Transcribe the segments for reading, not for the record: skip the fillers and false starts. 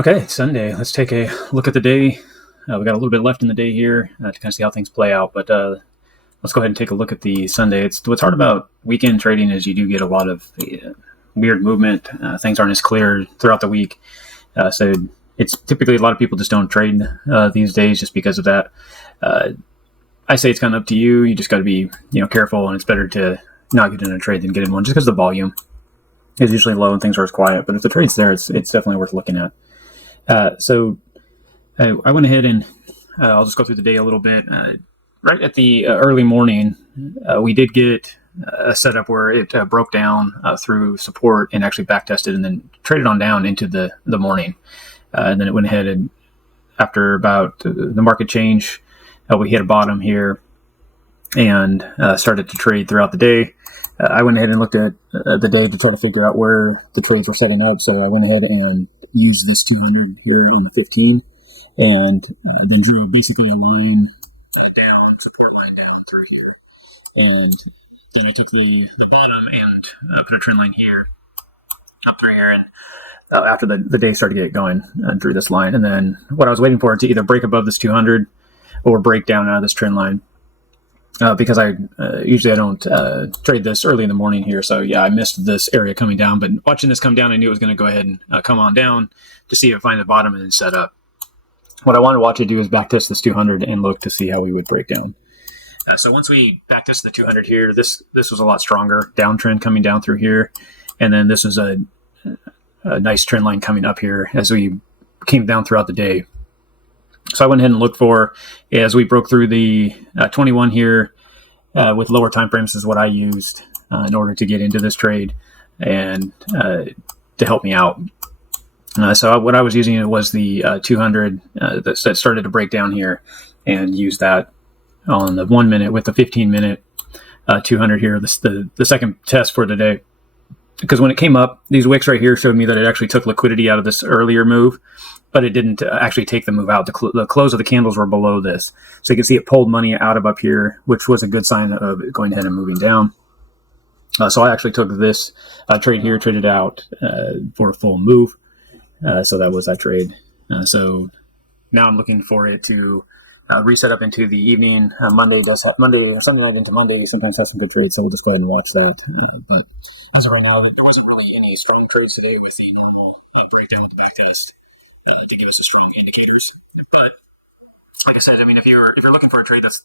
Okay, Sunday. Let's take a look at the day. We got a little bit left in the day here to kind of see how things play out, but let's go ahead and take a look at the Sunday. What's hard about weekend trading is you do get a lot of weird movement. Things aren't as clear throughout the week, so it's typically a lot of people just don't trade these days just because of that. I say it's kind of up to you. You just got to be careful, and it's better to not get in a trade than get in one just because the volume is usually low and things are as quiet. But if the trade's there, it's definitely worth looking at. So I went ahead and I'll just go through the day a little bit. Right at the early morning, we did get a setup where it broke down through support and actually back tested and then traded on down into the morning. And then it went ahead and after about the market change, we hit a bottom here and started to trade throughout the day. I went ahead and looked at the day to try to figure out where the trades were setting up. So I went ahead and used this 200 here on the 15 and then drew basically a line down, support line down through here. And then I took the bottom and put a trend line here, up through here. And after the day started to get going, drew this line. And then what I was waiting for it to either break above this 200 or break down out of this trend line. Because I usually I don't trade this early in the morning here. So yeah, I missed this area coming down, but watching this come down, I knew it was going to go ahead and come on down to see it find the bottom and then set up. What I want to watch it do is backtest this 200 and look to see how we would break down. So once we backtest the 200 here, this was a lot stronger downtrend coming down through here. And then this is a nice trend line coming up here as we came down throughout the day. So I went ahead and looked for, as we broke through the 21 here with lower time frames is what I used in order to get into this trade and to help me out. So what I was using was the 200 that started to break down here and use that on the 1 minute with the 15 minute 200 here, the second test for the day. Because when it came up, these wicks right here showed me that it actually took liquidity out of this earlier move, but it didn't actually take the move out. The close of the candles were below this. So you can see it pulled money out of up here, which was a good sign of it going ahead and moving down. So I actually took this trade here, traded out for a full move. So that was that trade. So now I'm looking for it to reset up into the evening. Sunday night into Monday sometimes has some good trades, so we'll just go ahead and watch that. But as of right now, there wasn't really any strong trades today with the normal breakdown with the back test to give us a strong indicators. But like I said, I mean, if you're looking for a trade, that's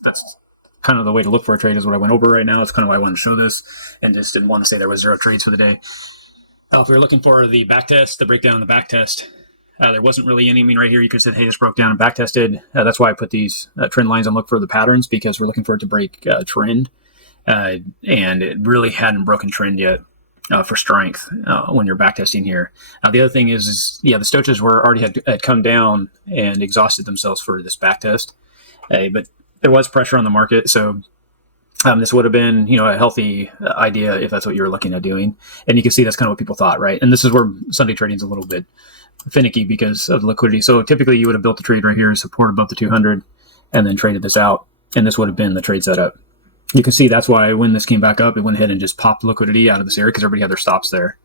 kind of the way to look for a trade is what I went over right now. That's kind of why I wanted to show this and just didn't want to say there was 0 trades for the day. If we were looking for the back test, the breakdown and the back test, there wasn't really any. I mean, right here, you could say, hey, this broke down and back tested. That's why I put these trend lines and look for the patterns, because we're looking for it to break trend. And it really hadn't broken trend yet for strength when you're back testing here. The other thing is the stochages already had come down and exhausted themselves for this back test. But there was pressure on the market. So this would have been, a healthy idea if that's what you're looking at doing. And you can see that's kind of what people thought, right? And this is where Sunday trading is a little bit finicky because of liquidity. So typically you would have built the trade right here, support above the 200, and then traded this out. And this would have been the trade setup. You can see that's why when this came back up, it went ahead and just popped liquidity out of this area because everybody had their stops there.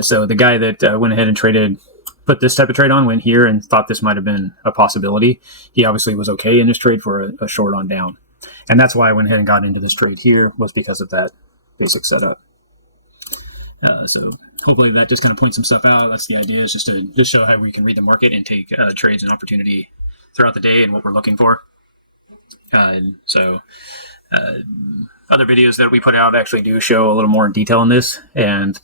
So the guy that went ahead and put this type of trade on, went here and thought this might have been a possibility. He obviously was okay in his trade for a short on down. And that's why I went ahead and got into this trade here, was because of that basic setup. So hopefully that just kind of points some stuff out. That's the idea, is just to show how we can read the market and take trades and opportunity throughout the day and what we're looking for. Other videos that we put out actually do show a little more in detail in this. And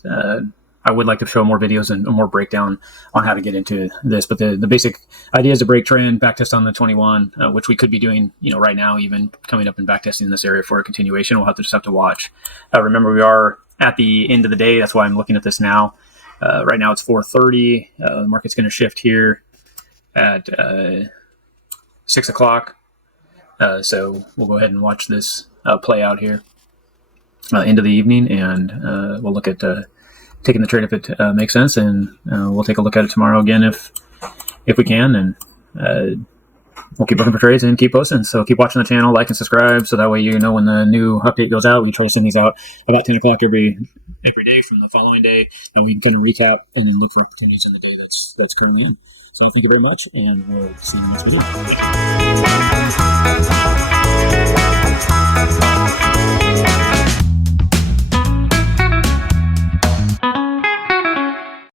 I would like to show more videos and more breakdown on how to get into this. But the basic idea is to break trend, backtest on the 21, which we could be doing, right now, even coming up and backtesting this area for a continuation. We'll just have to watch. Remember, we are at the end of the day. That's why I'm looking at this now. Right now it's 4:30. The market's going to shift here at 6 o'clock. So we'll go ahead and watch this play out here into the evening, and we'll look at taking the trade if it makes sense, and we'll take a look at it tomorrow again if we can, and we'll keep looking for trades and keep posting. So keep watching the channel, like and subscribe, so that way you know when the new update goes out. We try to send these out about 10 o'clock every day from the following day, and we kind of recap and then look for opportunities on the day that's currently in. So thank you very much, and we'll see you next video.